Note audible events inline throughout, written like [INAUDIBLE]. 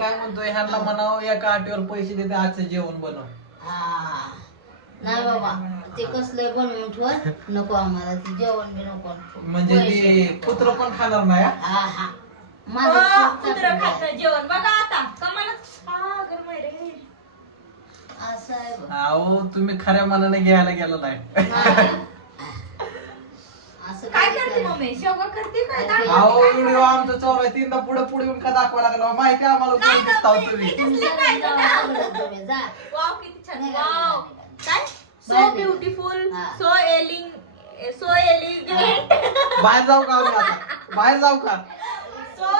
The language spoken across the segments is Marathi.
काय म्हणतोय ह्यांना म्हणावं एका आठवड्यावर पैसे देते आजचं जेवण बनव हा. नाही बाबा ते कसलं बनवून ठेव नको आम्हाला ते जेवण बी नको म्हणजे ते कुत्र पण खाणार नाही हा? हा माझं पोट कुत्रं चाटलं खातं आहे. जेवण बघा आता कमालच हा, गरम आहे रे. असं आहे बघ. अहो तुम्ही खऱ्या मनाने घ्यायला गेला नाही नाही. करते? मम्मी शेवगा करते काय. अहो व्हिडिओ आमचा चालू आहे. तीनदा पुढे पुढे येऊन का दाखवा लागला? माहिती आहे आम्हाला नाही, तुम्ही नाही. वाव किती छान. नाही, वाव नाही, काय? सो ब्युटिफुल हा. सो एलिंग सो एलिगेंट बाहेर जाऊ का आम्ही आता? बाहेर जाऊ का? सो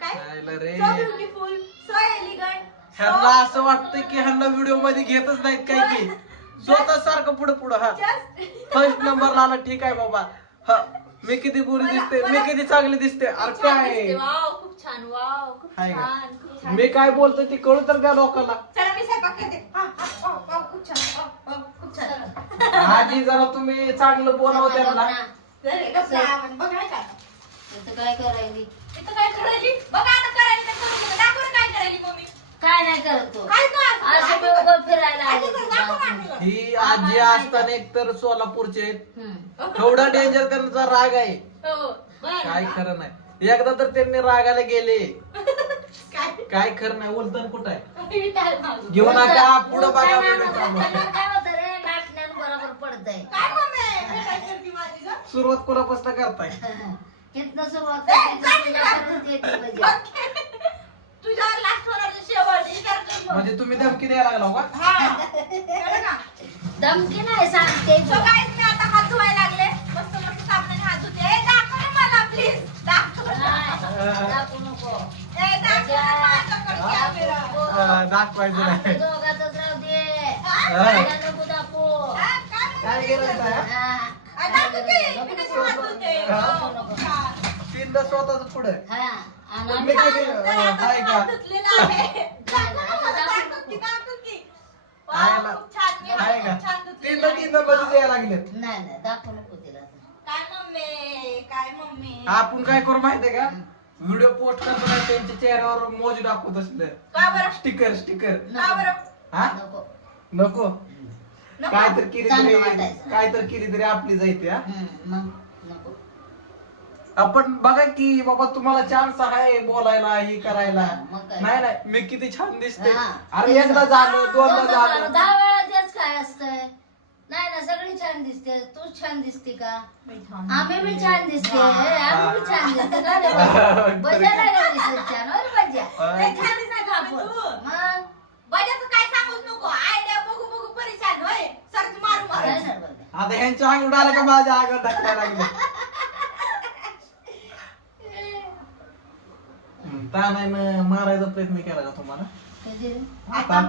काय? जायला रे. सो ब्युटिफुल सो एलिगंट ह्यांना असं वाटतं की ह्यांना व्हिडिओमध्ये घेतच नाहीत काय की. [LAUGHS] स्वतः सारखं पुढे पुढे हा. जस्ट फर्स्ट नंबर आला ठीक आहे बाबा. हा मी किती गोरी दिसते मी किती चांगली दिसते. अरे काय? वाव खूप छान वाव खूप हाय का? छान खूप छान. मी काय बोलतो ती कळू तर द्या लोकांना. चला मी स्वयंपाक करते. हा, हा, वाव, वाव, खूप छान वाव, वाव, खूप छान. आधी जरा तुम्ही चांगलं बोलावं त्यांना. जरा बघ नाही का? इथं काय करायली? इथं काय करायली? बघा आता करायली तर करू दे. दाखव ना काय करायली मम्मी. काय नाही करत काय असं? असं मी उभं फिरायला आले दाखव ना. ही आजी असताना एक तर सोलापूरचे आहेत. हम्म. एवढा डेंजर त्यांचा राग आहे हो, बरं काय? खरं नाही एकदा तर त्यांनी रागाला गेले काय? काय खरं नाही उलटण कुठं आहे मी काय मागू? घेऊ नका पुढं बघा बोलताना- व्हिडिओ चालू आहे. बोलताना काय होतं रे नाचण्यानं बरोबर पडतंय काय मम्मी? मी काय करते माझी गं? सुरुवात कोणापासून करताय [LAUGHS] तिथनं सुरुवात ए, करायची, काय तुझ्यापर्यंत येते. लास्ट होणार शेवट. म्हणजे तुम्ही धमकी द्यायला लागला का हा. कळलं का? धमकी नाही सांगते So guys, मी आता हात धुवायला लागले मस्त मस्त साबणाने हात धुते ए, दाखव ना मला प्लीज दाखव ना. नाही, दाखवू नको ए, दाखव ना माझ्याकडे camera. अं, दाखवायचं आपलं नाही दोघांचंच राहू दे हा. मला नको दाखवू. हा, काय काय केलं काय हा. आ, दाखव की, मी कशी हात धुते. हा. हो, छान. तीनदा स्वतःच पुढे हा. मी हाय का? ना ना. हाय का? नाही नाही दाखवू नको तिला आपण काय करू माहितीये का? व्हिडिओ पोस्ट करताना त्यांच्या चेहऱ्यावर मोज दाखवत असलं. Sticker sticker. हा? नको? काय तर केली तरी. काय तर केली तरी आपली जायते हा? मग नको. आपण बघा की बाबा तुम्हाला चान्स आहे बोलायला हे करायला. मग काय? नाही नाही मी किती छान दिसते. हा. अरे एकदा झालं दोनदा झालं, दहा वेळा तेच काय असतंय? नाही ना सगळी छान दिसते. तू छान दिसते का? मी छान आम्ही बी छान दिसते. आम्ही बी छान दिसते. का रे बाबा? बजा नाही का दिसत छान. होय रे बजा छान आपण. मग? बजाचं काय सांगूच नको. आयडिया बघू बघू परेशान. होय सर्च मारू काय नाही. आता ह्यांच्या अंगून आलं का माझ्या धक्का लागले हम्म, तानानं मारायचा प्रयत्न केला का तुम्हाला? कधी? रे? आता?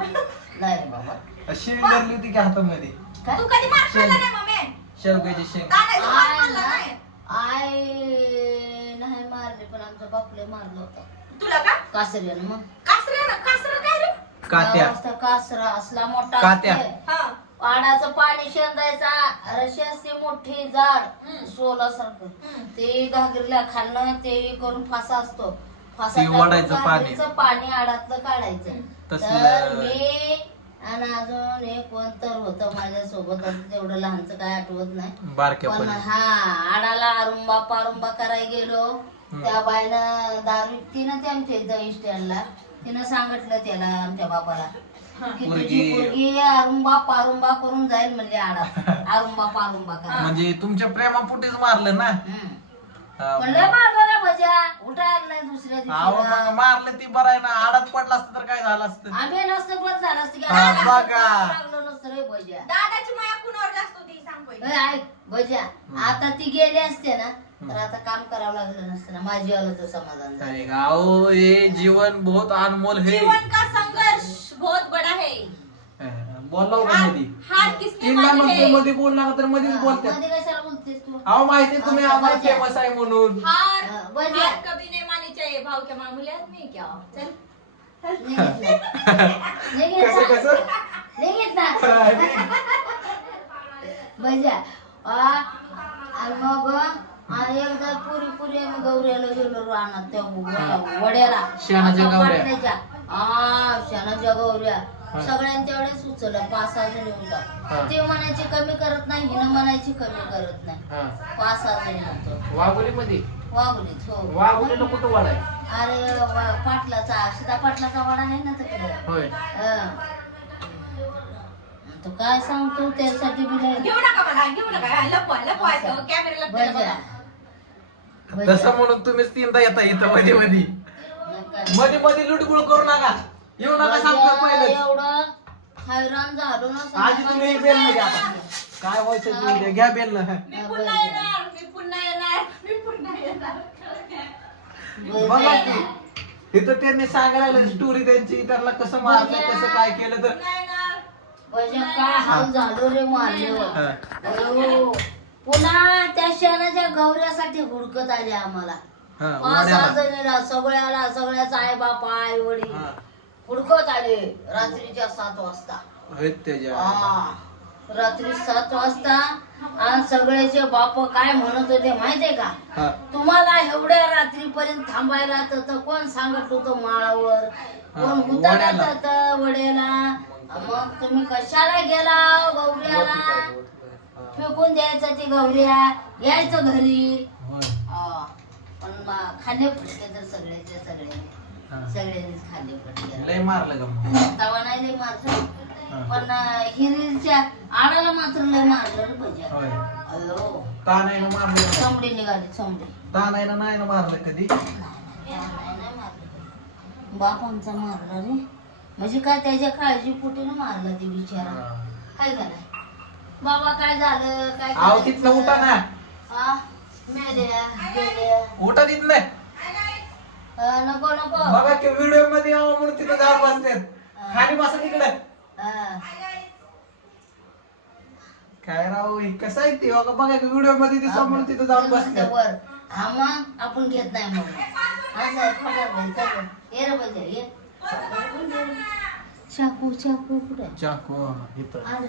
नाही रे बाबा. शेंग धरली होती की हातामध्ये? काय? तू कधी मार खाल्ला नाही मम्मी? शेवग्याची शेंग दादाची मार आय खाल्ला ना- नाही? आय नाही मारले पण बापले मारलं होतं. तुला का? कासऱ्यानं मग. कासरा कासरा काय रे? कात्या. अवस्था कासरा असला मोठा कात्या. असते. हा. पाण्याचं पाणी शेंदायचा रशी असते मोठी जाड हम्म. सोलासारखं. हम्म. ते घागरीला खाल्लं ते करून फासा असतो. ते ओढायचं पाणी. पाणी आडातलं काढायचं. तसलं- तर मी आणि अजून एक कोण तर होतं माझ्या सोबत तेवढं लहानचं काय आठवत नाही. पण बारक्या हा आडाला आरुंबा पारुंबा करायला गेलो. त्या बाईनं दारू तिनं ते आमच्या इथं स्टँडला. तिनं सांगितलं त्याला आमच्या बापाला की तुझी पोरगी- पोरगी आरुंबा पारुंबा करून जाईल म्हणजे आडा. [LAUGHS] आरुंबा पारुंबा करा. म्हणजे तुमच्या प्रेमापोटीच मारलं ना. हा, म्हणलं मारलं ना भजा उठायला नाही दुसऱ्या अहो मग दिवशी मारलं ती बरं आहे ना. आडात पडला असतं तर काय झालं असतं? आम्ही नसतं पण झालं असतं की हा, बघा. लागलं नसतं रे भजा दादाची माया कुणावर जास्त होती ए, ऐक आता ती गेली असते ना तर आता काम करावं लागलं नसतं ना. माझी आलं समाधान झालं. अरे अहो हे जीवन बहुत अनमोल है. जीवन का संघर्ष बहुत बड़ा है. बोलला होता हारमध्ये. हार किसने है? मध्ये बोलला तर मध्येच बोलतात. मध्ये कशाला अहो माहिती तुम्ही आम्हाला. फेमस आहे म्हणून. हार हा. हार कभी नहीं मानी चाहिए भाव के मामूली आदमी है क्या? चल. [LAUGHS] कसं कसं? [LAUGHS] बजा. आणि मग आणि एकदा पुरी पुरी आम्ही गौऱ्याला गेलो रानात त्या वड्या- वड्याला शेणाच्या आता गौऱ्या. हा शेणाच्या गौऱ्या. सगळ्यांच्या वेळेस सुचलं पाच सहा जणी हा. होता ते म्हणायची कमी करत नाही. हिनं म्हणायची कमी करत नाही. हा. पाच सहा जणी होतो. वाघोलीमध्ये? वाघुलीत हो. वाघोलीला कुठं वाढ आहे? अरे पाटलाचा सीता पाटलाचा वाडा आहे ना तिकडे? हं. तो काय सांगतो त्यासाठी घेऊ नका मला घेऊ नका. लपवा लपवा. कॅमेरा. तसं म्हणून तुम्हीच तीनदा येता इथं मध्ये मध्ये? मध्ये मध्ये लुटबुळ करू नका. येऊ नका सांगतो बजा पहिलं एवढं हैराण झालो ना आजी तुम्ही एक बेल घ्या आता. काय व्हायचं ते उद्या. घ्या बेल मी पुन्हा येणार मी पुन्हा येणार मी पुन्हा येणार. बघा की इथं त्यांनी सांगायला स्टोरी त्यांची त्यांना कसं मारलं कसं काय केलं तर. पुन्हा येणार. बजा काय हाल झालो रे मारल्यावर हा. अयो. पुन्हा त्या शेणाच्या गौऱ्यासाठी हुडकत आले आम्हाला. हा, पाच सहा वाड्याला. जणीला सगळ्याला सगळ्याच आई बापा आई वडील. हा. हुडकत आले रात्रीच्या सात वाजता हा. रात्री सात वाजता आणि सगळ्याचे बाप काय म्हणत होते माहितीये का हा. तुम्हाला एवढ्या रात्रीपर्यंत थांबायला तर तर कोण सांगत होतं माळावर कोण हुताला वड्याला. तर वड्याला मग तुम्ही कशाला गेला गौऱ्याला फेकून द्यायचं ती गौऱ्या यायचं घरी. हा. पण खाणे फटके तर सगळ्याचे सगळे. सगळ्यांनीच खाणे फटके लय मारलं का मग? तवा नाही लय मारलं. पण हिरीच्या आडाला मात्र लय मारलं अयो तानाईनं मारलं? चमडी निघाली चमडी. नाही ना मारलं कधी? नाही नाही मारलं. बाप आमचा मारला रे. म्हणजे काय त्याच्या काळजी पोटीनं मारला ते बिचारा. काय झालं? बाबा काय झालं? काय तिथनं उठा ना. उठा तिथनं. अं, नको नको. बघा की व्हिडिओमध्ये यावं म्हणून तिथं जाऊन बसतात खाली बसा तिकडे. काय राव हे कसं आहे ते? बघा बघा व्हिडिओमध्ये ते समोर तिथं जाऊन बसतात वर हा मग आपण घेत नाही म्हणून. असं आहे, चल. ये रे बजा, ये. चाकू चाकू कुठे चाकू इथं. आले